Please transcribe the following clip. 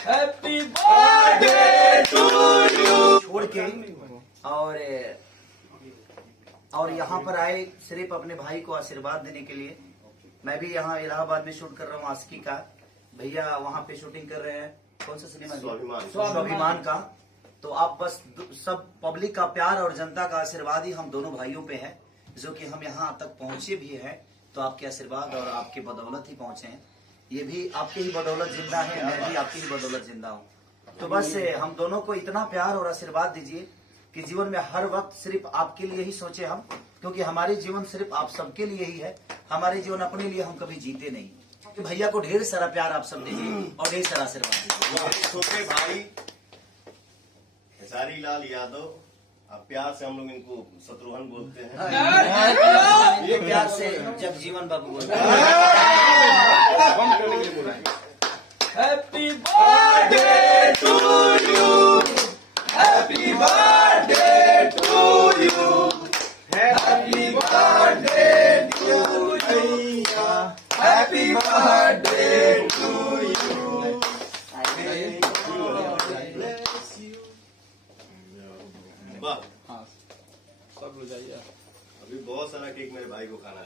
Happy birthday to you. छोड़ के और यहाँ पर आए सिर्फ अपने भाई को आशीर्वाद देने के लिए। मैं भी यहाँ इलाहाबाद में शूट कर रहा हूँ आशिकी का। भैया वहाँ पे शूटिंग कर रहे हैं, कौन सा सिनेमा? स्वाभिमान का। तो आप बस सब पब्लिक का प्यार और जनता का आशीर्वाद ही हम दोनों भाइयों पे है, जो कि हम यहाँ तक पहुँचे भी हैं। तो आपके आशीर्वाद और आपके बदौलत ही पहुँचे हैं। ये भी आपके ही बदौलत जिंदा है, मैं भी आपकी ही बदौलत जिंदा हूँ। तो बस हम दोनों को इतना प्यार और आशीर्वाद दीजिए कि जीवन में हर वक्त सिर्फ आपके लिए ही सोचे हम, क्योंकि हमारे जीवन सिर्फ आप सबके लिए ही है। हमारे जीवन अपने लिए हम कभी जीते नहीं। कि भैया को ढेर सारा प्यार आप सब दीजिए और ढेर सारा आशीर्वाद दीजिए। छोटे भाई खेसारी लाल यादव, अब प्यार से हम लोग इनको शत्रुघ्न बोलते हैं। ये प्यार से जब जीवन बाबू बोलते हैं। Happy birthday to you. Happy birthday to you. Happy birthday to you. Happy birthday to you. वाह, हाँ, सब हो जाइए। अभी बहुत सारा केक मेरे भाई को खाना है।